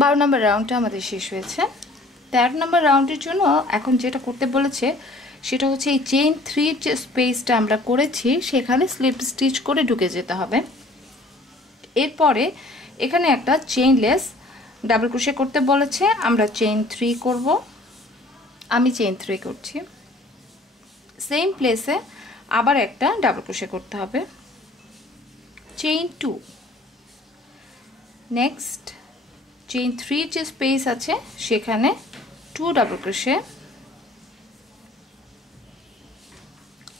12 নম্বর রাউন্ডটা আমাদের শেষ হয়েছে। 13 নম্বর রাউন্ডের জন্য এখন যেটা করতে বলেছে সেটা হচ্ছে এই চেইন 3 যে স্পেসটা আমরা করেছি সেখানে স্লিপ স্টিচ করে ঢুকে যেতে হবে। এরপরে এখানে একটা চেইনলেস ডাবল ক্রোশে করতে বলেছে, আমরা চেইন 3 করব। আমি চেইন 3 করছি। সেম প্লেসে আবার একটা ডাবল ক্রোশে করতে হবে, চেইন 2। নেক্সট চেইন 3 যে স্পেস আছে সেখানে 2 ডাবল ক্রোশে,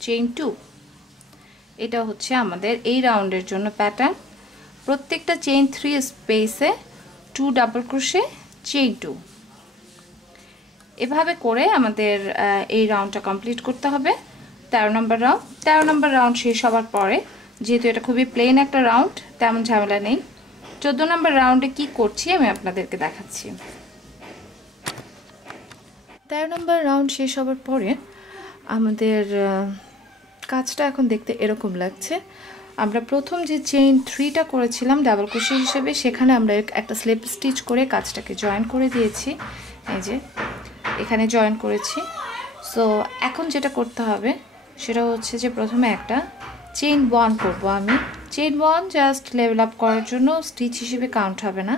চেইন 2। এটা হচ্ছে আমাদের এই রাউন্ডের জন্য প্যাটার্ন। প্রত্যেকটা চেইন 3 স্পেসে 2 ডাবল ক্রোশে, চেইন 2। এভাবে করে আমাদের এই রাউন্ডটা কমপ্লিট করতে হবে। 13 নম্বর রাউন্ড। 13 নম্বর রাউন্ড শেষ হওয়ার পরে, যেহেতু এটা খুবই প্লেন একটা রাউন্ড, তেমন ঝামেলা নেই। 14 নম্বর রাউন্ডে কি করছি আমি আপনাদেরকে দেখাচ্ছি। 13 নম্বর রাউন্ড শেষ হওয়ার পরে আমাদের কাজটা এখন দেখতে এরকম লাগছে। আমরা প্রথম যে চেইন 3টা করেছিলাম ডাবল ক্রোশে হিসেবে, সেখানে আমরা একটা স্লিপ স্টিচ করে কাজটাকে জয়েন করে দিয়েছি। এই যে এখানে জয়েন করেছি। সো এখন যেটা করতে হবে সেটা হচ্ছে যে প্রথমে একটা চেইন 1 করব আমি। চেইন 1 জাস্ট লেভেল আপ করার জন্য, স্টিচ হিসেবে কাউন্ট হবে না।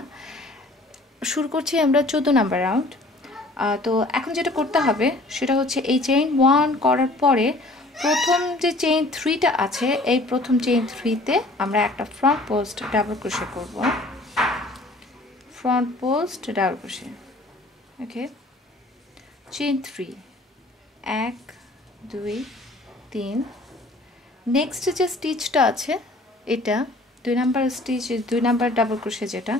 শুরু করছি আমরা 14 নম্বর রাউন্ড। তো এখন যেটা করতে হবে সেটা হচ্ছে এই চেইন 1 করার পরে প্রথম যে চেইন 3টা আছে, এই প্রথম চেইন 3তে আমরা একটা ফ্রন্ট পোস্ট ডাবল ক্রোশে করব। ফ্রন্ট পোস্ট ডাবল ক্রোশে, ওকে। চেইন 3, 1 2 3। নেক্সট যে স্টিচটা আছে এটা 2 number stitch, 2 number double crochet যেটা,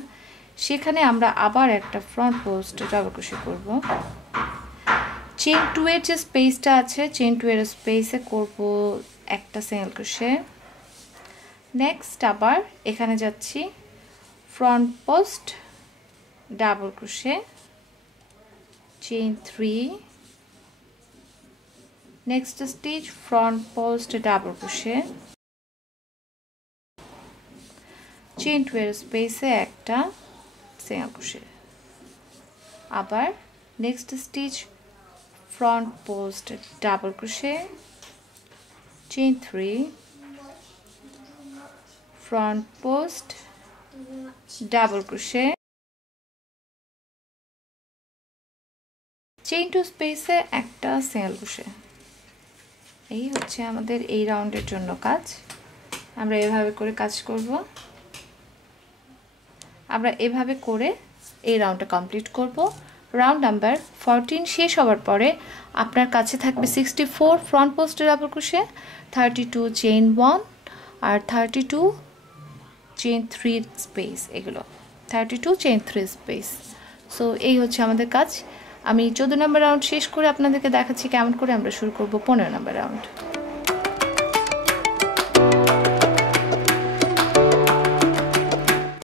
সেখানে আমরা আবার একটা ফ্রন্ট পোস্ট ডাবল ক্রোশে করব। চেইন 2 এর যে স্পেসটা আছে, চেইন 2 এর স্পেসে করব একটা সিঙ্গেল ক্রোশে। নেক্সট আবার এখানে যাচ্ছি front post double crochet, chain 3। Next stitch front post double crochet, chain 2 এর স্পেসে একটা সিঙ্গেল ক্রোশে। আবার next stitch front post double crochet, chain 3, front post double crochet, chain 2 স্পেসে একটা সিঙ্গেল ক্রোশে। এই হচ্ছে আমাদের এই রাউন্ডের জন্য কাজ। আমরা এভাবে করে কাজ করব। আমরা এভাবে করে এই রাউন্ডটা কমপ্লিট করব। রাউন্ড নাম্বার 14 শেষ হওয়ার পরে আপনার কাছে থাকবে 64 front post double crochet, 32 chain 1 আর 32 চেইন 3 স্পেস। এগুলো 32 চেইন 3 স্পেস। সো এই হচ্ছে আমাদের কাজ। আমি 14 নম্বর রাউন্ড শেষ করে আপনাদেরকে দেখাচ্ছি কেমন করে আমরা শুরু করব 15 নম্বর রাউন্ড।